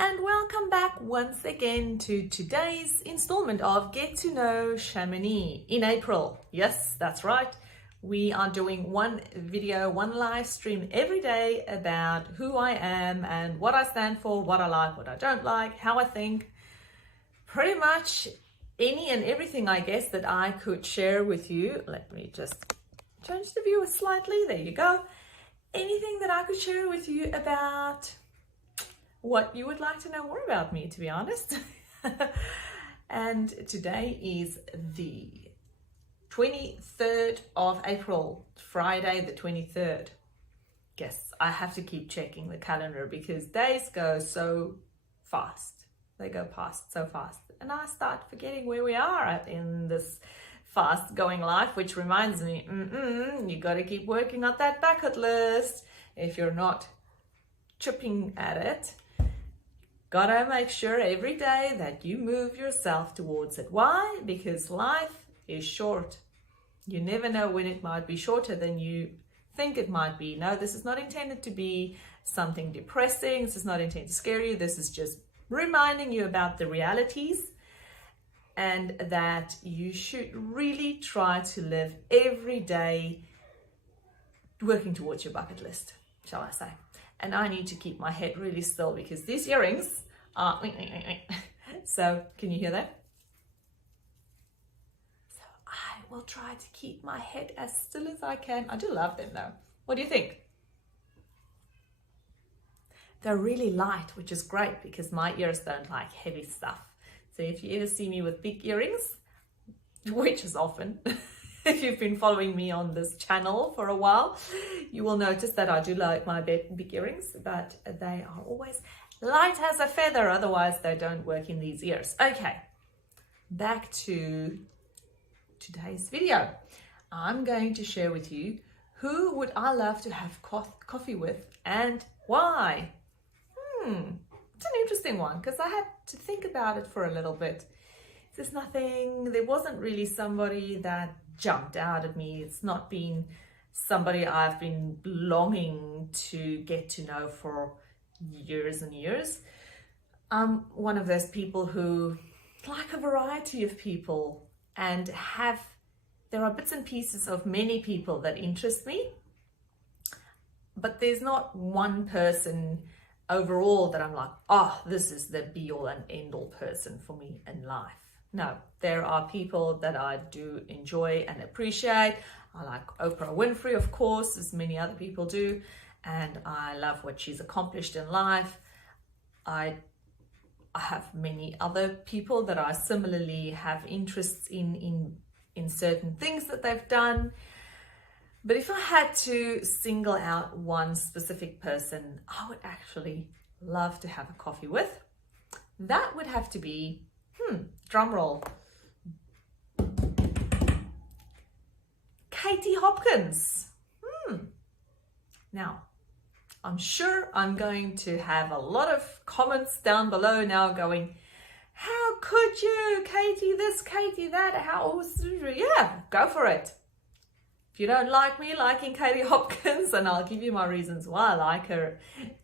and welcome back once again to today's installment of Get to Know Chamonix in April. Yes, that's right. We are doing one video, one live stream every day about who I am and what I stand for, what I like, what I don't like, how I think. Pretty much any and everything, I guess, that I could share with you. Let me just change the view slightly. There you go. Anything that I could share with you about what you would like to know more about me, to be honest. And today is the 23rd of April, Friday the 23rd. Yes, I have to keep checking the calendar because days go so fast. They go past so fast. And I start forgetting where we are at in this fast going life, which reminds me, you got to keep working on that bucket list. If you're not chipping at it, gotta make sure every day that you move yourself towards it. Why? Because life is short. You never know when it might be shorter than you think it might be. No, this is not intended to be something depressing. This is not intended to scare you. This is just reminding you about the realities and that you should really try to live every day working towards your bucket list, shall I say. And I need to keep my head really still because these earrings are... So, can you hear that? So I will try to keep my head as still as I can. I do love them though. What do you think? They're really light, which is great because my ears don't like heavy stuff. So if you ever see me with big earrings, which is often, if you've been following me on this channel for a while, you will notice that I do like my big earrings, but they are always light as a feather, otherwise they don't work in these ears. Okay, back to today's video. I'm going to share with you who would I love to have coffee with and why. It's an interesting one because I had to think about it for a little bit. There wasn't really somebody that jumped out at me. It's not been somebody I've been longing to get to know for years and years. I'm one of those people who like a variety of people and there are bits and pieces of many people that interest me, but there's not one person overall that I'm like, oh, this is the be all and end all person for me in life. No, there are people that I do enjoy and appreciate. I like Oprah Winfrey, of course, as many other people do, and I love what she's accomplished in life. I have many other people that I similarly have interests in certain things that they've done. But if I had to single out one specific person I would actually love to have a coffee with, that would have to be, drum roll, Katie Hopkins. Now, I'm sure I'm going to have a lot of comments down below now going, how could you, Katie this, Katie that, yeah, go for it. If you don't like me liking Katie Hopkins, and I'll give you my reasons why I like her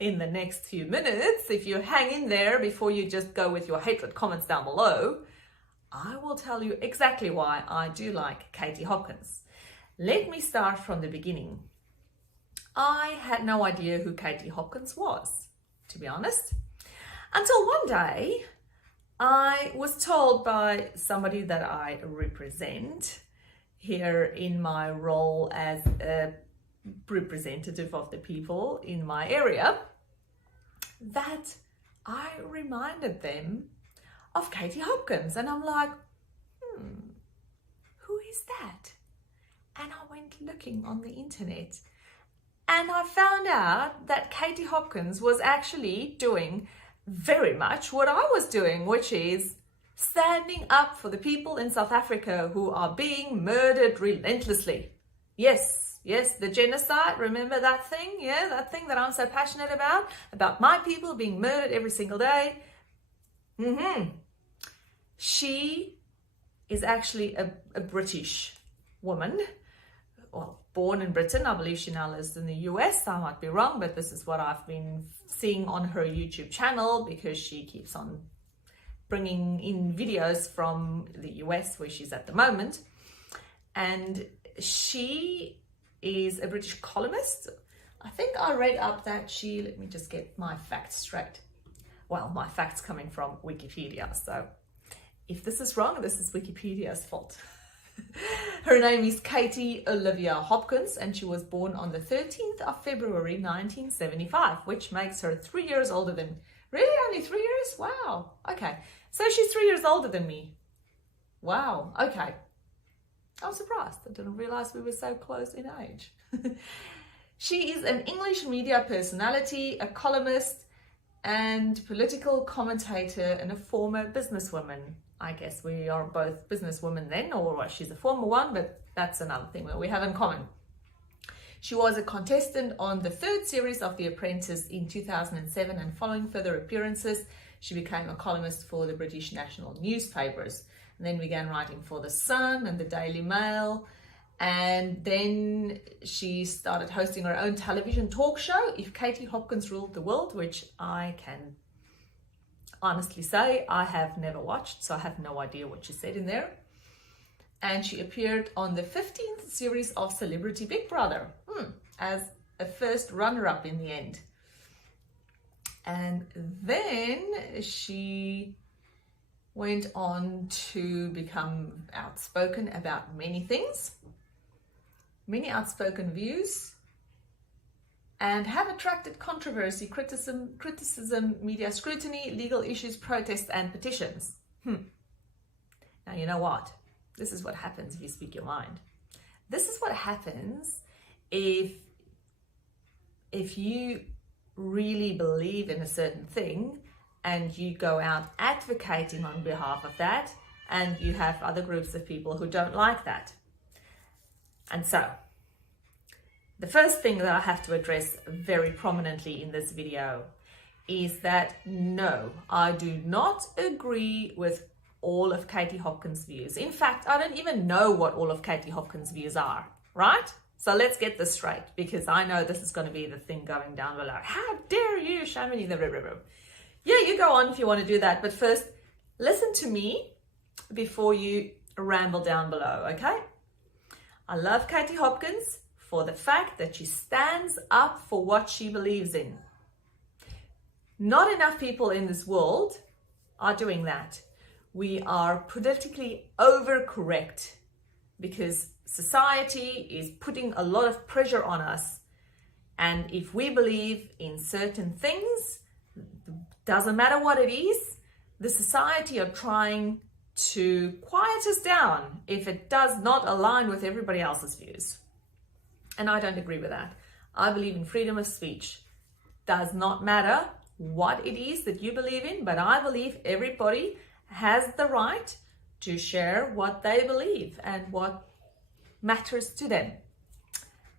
in the next few minutes, if you hang in there before you just go with your hatred comments down below, I will tell you exactly why I do like Katie Hopkins. Let me start from the beginning. I had no idea who Katie Hopkins was, to be honest, until one day I was told by somebody that I represent here in my role as a representative of the people in my area, that I reminded them of Katie Hopkins. And I'm like, who is that? And I went looking on the internet and I found out that Katie Hopkins was actually doing very much what I was doing, which is standing up for the people in South Africa who are being murdered relentlessly. Yes, the genocide, remember that thing? Yeah, that thing that I'm so passionate about my people being murdered every single day. She is actually a British woman, well, born in Britain. I believe she now lives in the US. I might be wrong, but this is what I've been seeing on her YouTube channel, because she keeps on bringing in videos from the US where she's at the moment. And she is a British columnist. I think I read up that she, let me just get my facts straight. Well, my facts coming from Wikipedia. So if this is wrong, this is Wikipedia's fault. Her name is Katie Olivia Hopkins, and she was born on the 13th of February 1975, which makes her 3 years older than me. Really? Only 3 years? Wow. Okay. So she's 3 years older than me. Wow. Okay. I'm surprised. I didn't realize we were so close in age. She is an English media personality, a columnist, and political commentator, and a former businesswoman. I guess we are both businesswomen then, or she's a former one, but that's another thing that we have in common. She was a contestant on the third series of The Apprentice in 2007, and following further appearances, she became a columnist for the British national newspapers, and then began writing for The Sun and the Daily Mail. And then she started hosting her own television talk show, If Katie Hopkins Ruled the World, which I can honestly say I have never watched, so I have no idea what she said in there. And she appeared on the 15th series of Celebrity Big Brother as a first runner-up in the end. And then she went on to become outspoken about many things, many outspoken views, and have attracted controversy, criticism, media scrutiny, legal issues, protests, and petitions. Now, you know what? This is what happens if you speak your mind. This is what happens if you really believe in a certain thing and you go out advocating on behalf of that, and you have other groups of people who don't like that. And so, the first thing that I have to address very prominently in this video is that no, I do not agree with all of Katie Hopkins' views. In fact, I don't even know what all of Katie Hopkins' views are, right? So let's get this straight, because I know this is going to be the thing going down below. How dare you, Shamini? Yeah, you go on if you want to do that. But first, listen to me before you ramble down below, okay? I love Katie Hopkins for the fact that she stands up for what she believes in. Not enough people in this world are doing that. We are politically overcorrect because society is putting a lot of pressure on us. And if we believe in certain things, doesn't matter what it is, the society are trying to quiet us down if it does not align with everybody else's views. And I don't agree with that. I believe in freedom of speech. Does not matter what it is that you believe in, but I believe everybody has the right to share what they believe and what matters to them.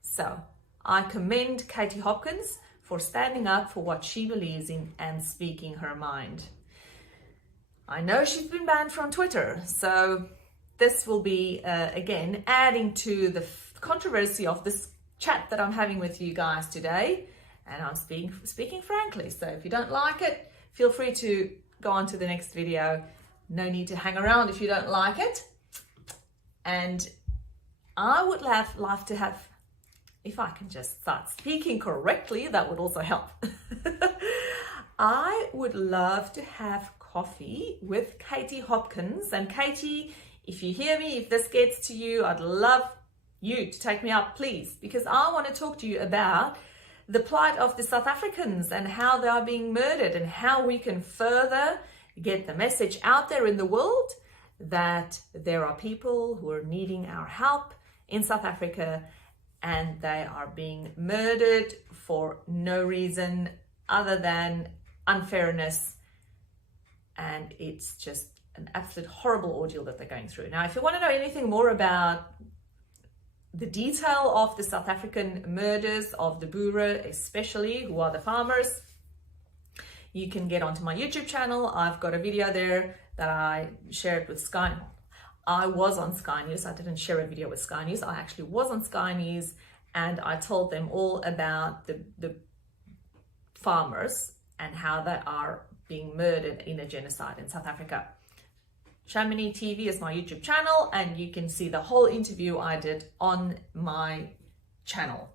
So I commend Katie Hopkins for standing up for what she believes in and speaking her mind. I know she's been banned from Twitter, so this will be, again, adding to the controversy of this chat that I'm having with you guys today. And I'm speaking frankly, so if you don't like it, feel free to go on to the next video. No need to hang around if you don't like it. And I would love to have, if I can just start speaking correctly, that would also help. I would love to have coffee with Katie Hopkins. And Katie, if you hear me, if this gets to you, I'd love you to take me up, please, because I want to talk to you about the plight of the South Africans and how they are being murdered, and how we can further get the message out there in the world that there are people who are needing our help in South Africa, and they are being murdered for no reason other than unfairness. And it's just an absolute horrible ordeal that they're going through. Now, if you want to know anything more about the detail of the South African murders of the Boere, especially, who are the farmers, you can get onto my YouTube channel. I've got a video there that I shared with Sky. I was on Sky News. I didn't share a video with Sky News. I actually was on Sky News, and I told them all about the farmers and how they are being murdered in a genocide in South Africa. Shamini TV is my YouTube channel, and you can see the whole interview I did on my channel.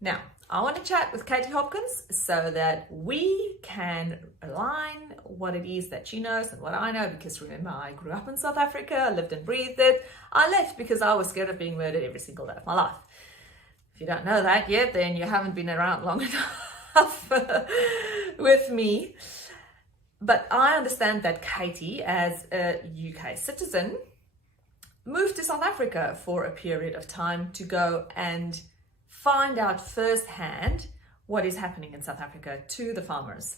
Now, I want to chat with Katie Hopkins so that we can align what it is that she knows and what I know, because remember, I grew up in South Africa, lived and breathed it. I left because I was scared of being murdered every single day of my life. If you don't know that yet, then you haven't been around long enough with me. But I understand that Katie, as a UK citizen, moved to South Africa for a period of time to go and find out firsthand what is happening in South Africa to the farmers.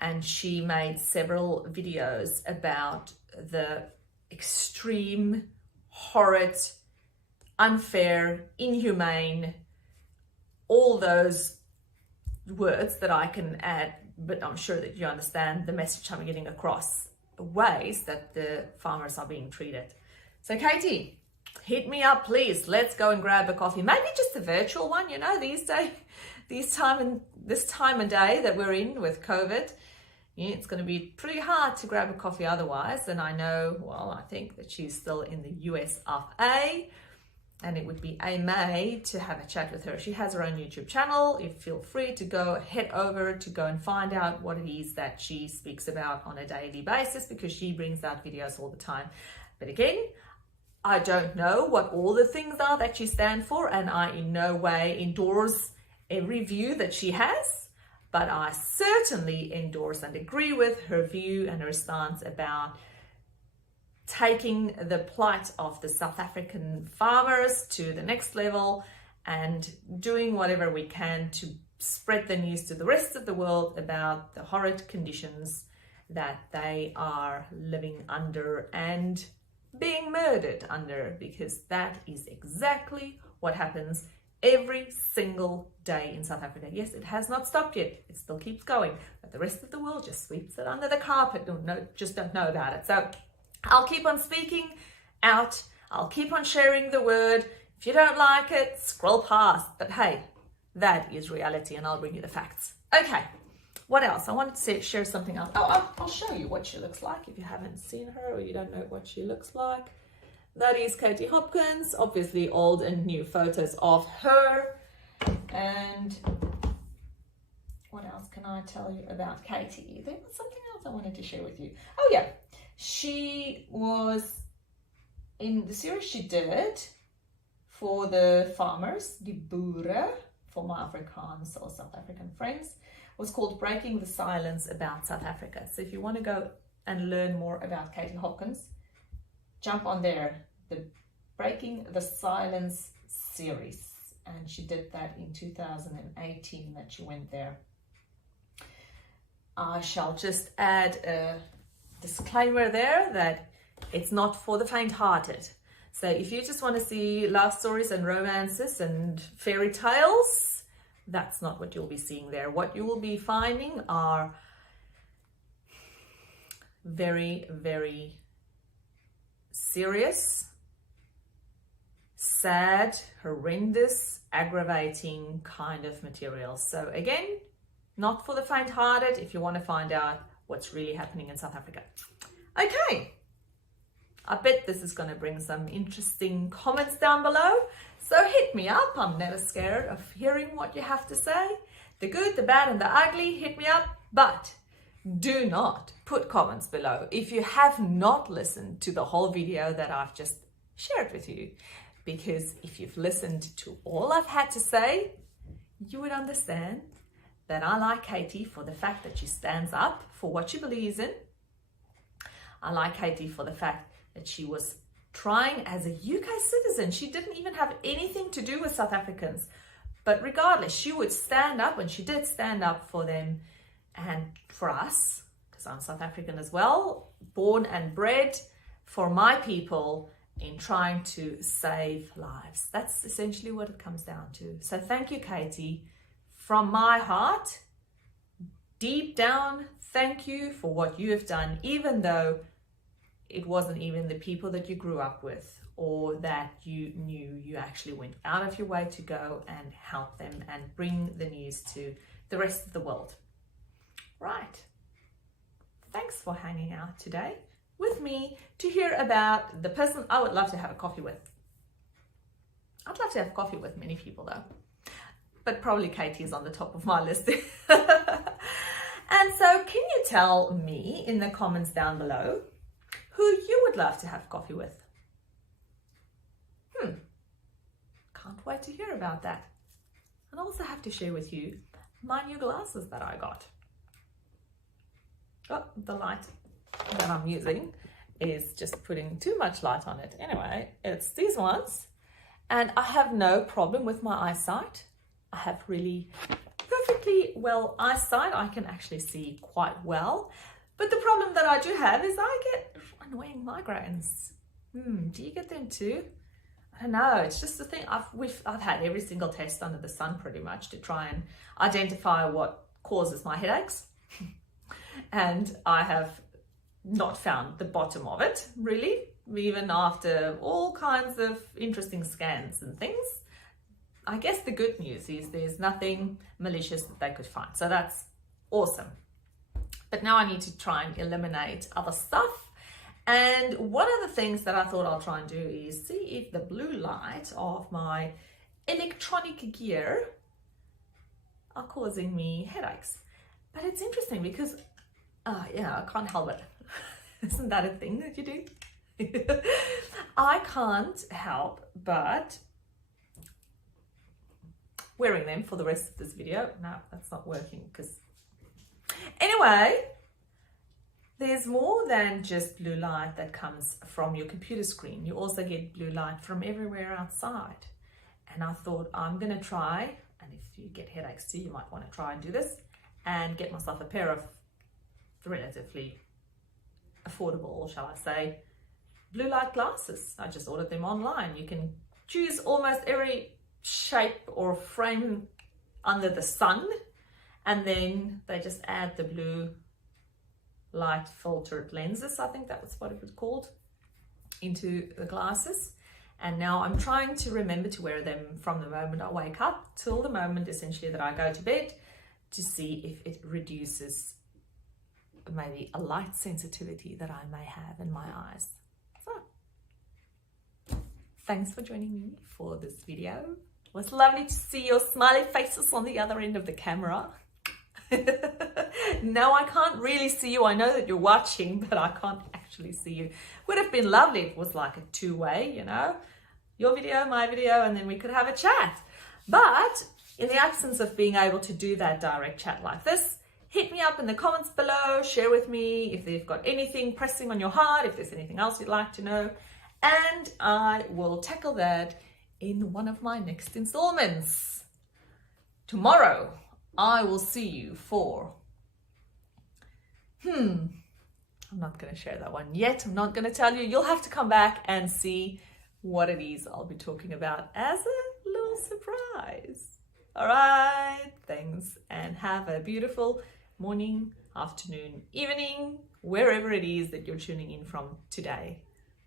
And she made several videos about the extreme, horrid, unfair, inhumane, all those words that I can add, but I'm sure that you understand the message I'm getting across, ways that the farmers are being treated. So Katie, hit me up, please. Let's go and grab a coffee. Maybe just a virtual one, you know, this time and day that we're in with COVID. Yeah, it's going to be pretty hard to grab a coffee otherwise. And I know, well, I think that she's still in the US of A. And it would be amazing to have a chat with her. She has her own YouTube channel. You feel free to head over to go and find out what it is that she speaks about on a daily basis, because she brings out videos all the time. But again, I don't know what all the things are that you stand for, and I in no way endorse every view that she has, but I certainly endorse and agree with her view and her stance about taking the plight of the South African farmers to the next level and doing whatever we can to spread the news to the rest of the world about the horrid conditions that they are living under and being murdered under, because that is exactly what happens every single day in South Africa. Yes, it has not stopped yet. It still keeps going, but the rest of the world just sweeps it under the carpet. Just don't know about it. So I'll keep on speaking out. I'll keep on sharing the word. If you don't like it, scroll past. But hey, that is reality, and I'll bring you the facts. Okay, what else? I wanted to share something else. Oh, I'll show you what she looks like if you haven't seen her or you don't know what she looks like. That is Katie Hopkins, obviously old and new photos of her. And what else can I tell you about Katie? There was something else I wanted to share with you. Oh yeah, she was in the series she did for the farmers, die boere, for my Afrikaans or South African friends, was called Breaking the Silence about South Africa. So if you want to go and learn more about Katie Hopkins, jump on there, the Breaking the Silence series. And she did that in 2018 that she went there. I shall just add a disclaimer there that it's not for the faint-hearted. So if you just want to see love stories and romances and fairy tales, that's not what you'll be seeing there. What you will be finding are very, very serious, sad, horrendous, aggravating kind of material. So again, not for the faint-hearted if you want to find out what's really happening in South Africa. Okay, I bet this is going to bring some interesting comments down below. So hit me up. I'm never scared of hearing what you have to say. The good, the bad, and the ugly, hit me up. But do not put comments below if you have not listened to the whole video that I've just shared with you. Because if you've listened to all I've had to say, you would understand that I like Katie for the fact that she stands up for what she believes in. I like Katie for the fact that she was trying as a UK citizen. She didn't even have anything to do with South Africans. But regardless, she would stand up, and she did stand up for them and for us, because I'm South African as well, born and bred for my people in trying to save lives. That's essentially what it comes down to. So thank you, Katie. From my heart, deep down, thank you for what you have done, even though it wasn't even the people that you grew up with or that you knew you actually went out of your way to go and help them and bring the news to the rest of the world. Right. Thanks for hanging out today with me to hear about the person I would love to have a coffee with. I'd love to have coffee with many people though, but probably Katie is on the top of my list. And so can you tell me in the comments down below who you would love to have coffee with? Can't wait to hear about that. And I also have to share with you my new glasses that I got. Oh, the light that I'm using is just putting too much light on it. Anyway, it's these ones, and I have no problem with my eyesight. I have really perfectly well eyesight. I can actually see quite well. But the problem that I do have is I get annoying migraines. Do you get them too? I don't know. It's just the thing. I've had every single test under the sun pretty much to try and identify what causes my headaches. And I have not found the bottom of it, really, even after all kinds of interesting scans and things. I guess the good news is there's nothing malicious that they could find. So that's awesome. But now I need to try and eliminate other stuff. And one of the things that I thought I'll try and do is see if the blue light of my electronic gear are causing me headaches. But it's interesting because, I can't help it. Isn't that a thing that you do? I can't help but wearing them for the rest of this video. No, that's not working because anyway, there's more than just blue light that comes from your computer screen. You also get blue light from everywhere outside. And I thought I'm going to try, and if you get headaches too, you might want to try and do this, and get myself a pair of relatively affordable, shall I say, blue light glasses. I just ordered them online. You can choose almost every shape or frame under the sun, and then they just add the blue light filtered lenses, I think that was what it was called, into the glasses. And now I'm trying to remember to wear them from the moment I wake up till the moment essentially that I go to bed, to see if it reduces maybe a light sensitivity that I may have in my eyes. So thanks for joining me for this video. It was lovely to see your smiley faces on the other end of the camera. No, I can't really see you. I know that you're watching, but I can't actually see you. Would have been lovely if it was like a two-way, you know, your video, my video, and then we could have a chat. But in the absence of being able to do that direct chat like this, hit me up in the comments below, share with me if you've got anything pressing on your heart, if there's anything else you'd like to know, and I will tackle that in one of my next installments. Tomorrow, I will see you for, I'm not going to share that one yet. I'm not going to tell you. You'll have to come back and see what it is I'll be talking about as a little surprise. All right, thanks, and have a beautiful morning, afternoon, evening, wherever it is that you're tuning in from today.